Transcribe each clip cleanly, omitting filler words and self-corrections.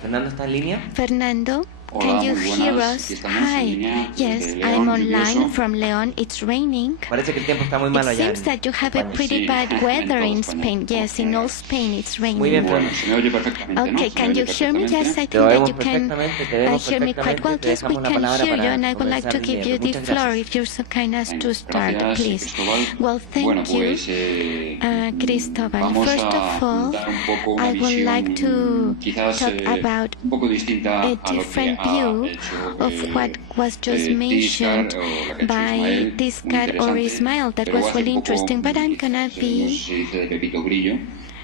¿Fernando está en línea? Fernando, Hola, can you muy hear buenas. us? Aquí estamos en Hi. línea Yes, desde I'm León, online lluvioso. from León. It's raining. Parece que el tiempo está muy It malo allá seems en that you have a España. pretty Sí, bad en weather toda in España, Spain. por Yes, in all general. Spain it's Muy bien, raining. Bueno, se me oye perfectamente, ¿no? Okay, Se me can oye you hear me? perfectamente. Yes, I Te think that oímos you can perfectamente, te vemos hear me quite well. perfectamente. Te Yes, we dejamos la can palabra hear you, para and I would like to comenzar give you diciendo. the Muchas floor gracias. if you're so kind as Venga, to start, gracias, please. Cristóbal. Well, Bueno, thank you, pues Cristóbal. vamos First a of all, dar un poco una I would like to visión quizás talk about un poco distinta a a lo que different ha view hecho of what was just mentioned Tiscar o la que ha hecho by Ismael. Muy Tiscar or interesante, Ismail. That pero voy a was hacer really un poco, interesting, but I'm gonna no sé be si se dice de Pepito Grillo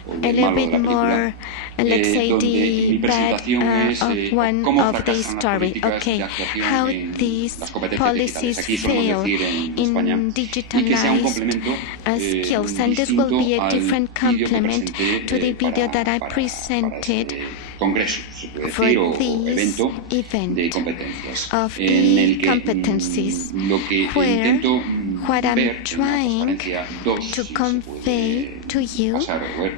o a del little malo de bit la película, more, let's say, donde the mi bad presentación es of one cómo of the fracasan las story. políticas Okay, de actuación how en these las competencias digitales. policies Aquí solemos fail decir en España, in y que sea un digitalized complemento skills, and this will be a distinto different al vídeo que complement presenté to the video that I para presented este congreso, se puede for decir, o this evento de event competencias, of en the el que competencies, lo que where intento what ver I'm en una trying transparencia 2, to si se convey puede to you pasar a ver,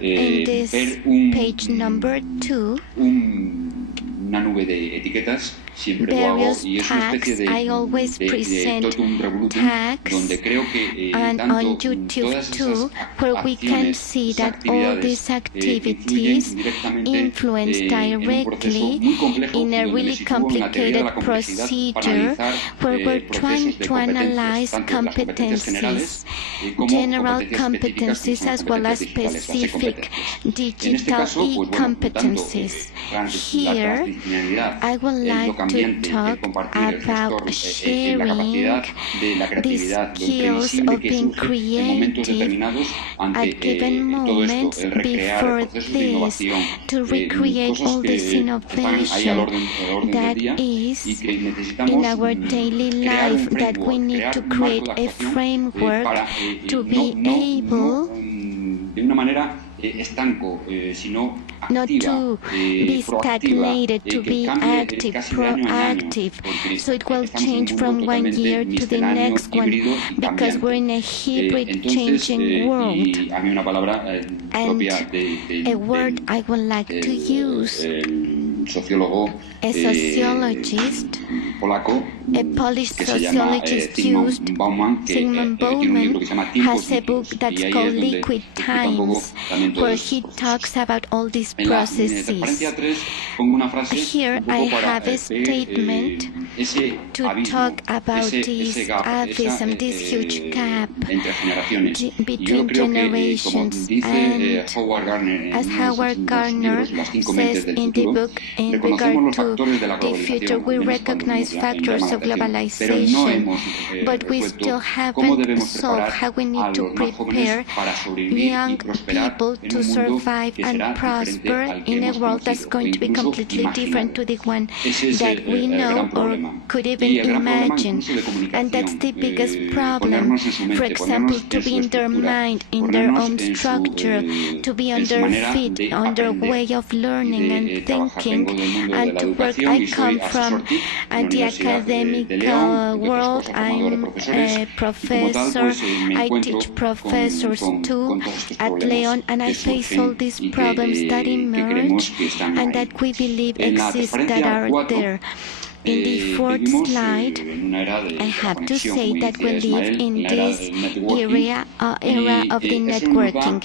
in this ver page number 2, una nube de etiquetas, siempre lo hago, various y es una especie tags. I always de present totum revolutum, tags, donde creo que and tanto on YouTube todas too, esas where we can acciones, see esas that all these actividades activities directamente influence en un proceso directly muy complejo in y a donde me really sitúo en la teoría de complicated la complejidad para procedure analizar where we're trying procesos de to analyze competencias, tanto las competencias generales como general competencias específicas, competencies como as son well as competencias digitales, las specific e-competencias. En este digital caso, pues bueno, juntando e-competencies. la Here, transdisciplinaridad, I would lo like to cambiante, el talk compartir, el gestor, about la sharing capacidad de la the creatividad, lo skills imprevisible of que being surge en momentos creative determinados ante at given todo esto, moments el recrear before procesos de this, innovación, to recreate cosas all this que están ahí al orden del that día y is que in necesitamos our daily crear un life, that we framework, need crear to un marco create de a actuación framework para to be able de una manera estanco, sino not activa, to be proactiva, stagnated, to que be cambie active, casi de año en año, proactive, porque so it will estamos en un change mundo from one totalmente year to the misceláneo, next one, híbrido y because we're in a cambiante. hybrid Entonces, changing world. y a mí una palabra propia A word I would like to use, el sociólogo a sociologist, polaco, a Polish que se llama sociologist Zygmunt Bauman, que tiene un libro que se llama Tiempos has a book Líquidos, that's y ahí called es donde Liquid explica un poco Times, también todos where estos he procesos. talks about all these En la transparencia processes. 3 pongo una frase Here un poco I para have a statement ese to abismo, talk about ese this gap, abysm, this huge gap entre generaciones. Y yo between creo que, como generations, dice and Howard Gardner en as uno de Howard sus Gardner libros, Las 5 says mentes del in the futuro, book in reconocemos regard los to factores de la the future, globalización, we al menos cuando recognize nos factors llama of la atención, pero no globalization, hemos but we resuelto still cómo haven't debemos solved preparar how we a need to los más jóvenes prepare para sobrevivir y young prosperar people en to un mundo survive que será and diferente prosper al que in a hemos world that's conocido, going o to be incluso completely different to the one Ese es that we el know gran or problema. could Y even el gran problema imagine. incluso de comunicación, And that's the biggest problem. ponernos en su mente, For example, ponernos to en be su in their estructura, mind, in their ponernos own en su, structure, to be on en su their manera feet, de on their aprender way of y learning de and trabajar. thinking, Vengo del mundo de and la to work. educación I y soy come asesor from TIC en la the Universidad academic de León, entre otras world. cosas, formador de I'm profesores, a y como tal, professor. pues, me I encuentro teach professors con too todos estos at problemas León, and I que face all surgen these y problems that que creemos emerge que están and ahí. that we believe En la exist, that transparencia are 4 there. In the fourth vivimos slide, en una era de I have to conexión, say como that we decía live Ismael, in en la era this del networking, era of the eso nos da networking.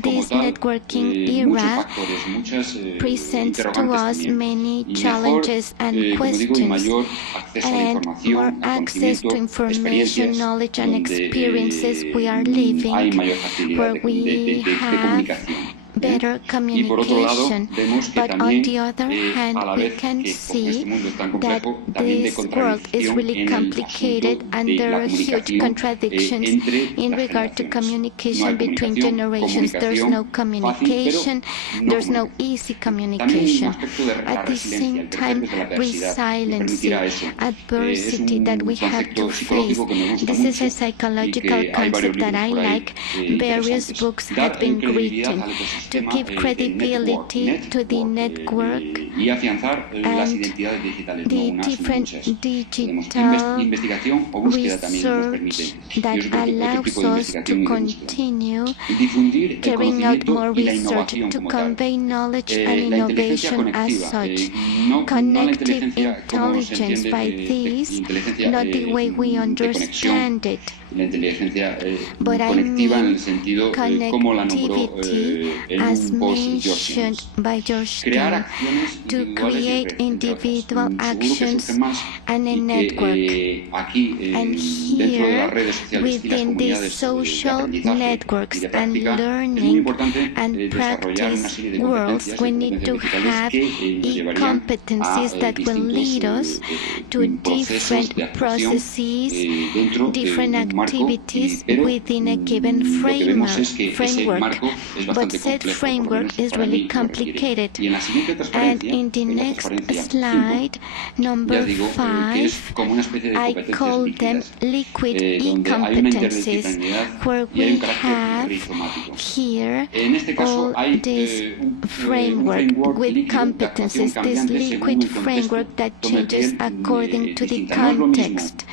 como This tal networking muchos era factores, muchas presents to interrogantes us también. many Y mejor, challenges and como digo, y questions, mayor acceso a la and more información, al access conocimiento, to information, experiencias, knowledge, and donde experiences we are hay living, mayor facilidad where de we have comunicación. better Y por otro lado, communication. vemos que But on también, the other hand, a la we vez can que como este see mundo es tan that complejo, también de this world is contradicción really en el complicated asunto and de there la are huge comunicación contradictions entre in las regard to generaciones. No communication hay between comunicación, generations. There's no communication, there's no easy communication. At the same time, resiliency, adversity that we have to face. This is a psychological concept that I like. Various books have been written. to give credibility to the network y afianzar las and identidades digitales, no the unas, sino different muchas. digital Investigación o búsqueda también nos permite. research that Y otro allows tipo de us to investigación y de búsqueda. continue Difundir el carrying out more conocimiento y la research innovación to como tal. convey knowledge and La inteligencia innovation as conectiva, such. no la Connective inteligencia como se intelligence entiende by de this, inteligencia not the way we de conexión, understand it, la inteligencia but I conectiva en mean el sentido como la nombró connectivity en as un post George mentioned Siemens. by George Crear Siemens, acciones to individuales y create seguro individual que actions surgen más and a y network. que aquí And dentro de las here, redes sociales y las within the comunidades de social aprendizaje networks y de and práctica, es muy learning importante and desarrollar una serie de practice worlds, competencias we y need to competencias digitales have que nos llevarían a competencies that will lead us to procesos de different actuación processes, dentro different de un marco, activities pero within a given lo que vemos es que ese framework. marco es But bastante said complejo, por lo framework menos is para mí really lo requiere. complicated. Y en la siguiente And transparencia, in the en la next transparencia 5, slide, ya number digo que 5, es como una especie de I competencias call them líquidas, liquid donde hay una e-competencies, interdisciplinariedad where y hay we un carácter have rizomático. here En este caso all hay this un framework with líquido de actuación competencies, this cambiante según liquid el contexto. framework that Tome changes piel according to the distinta. No es lo mismo, context.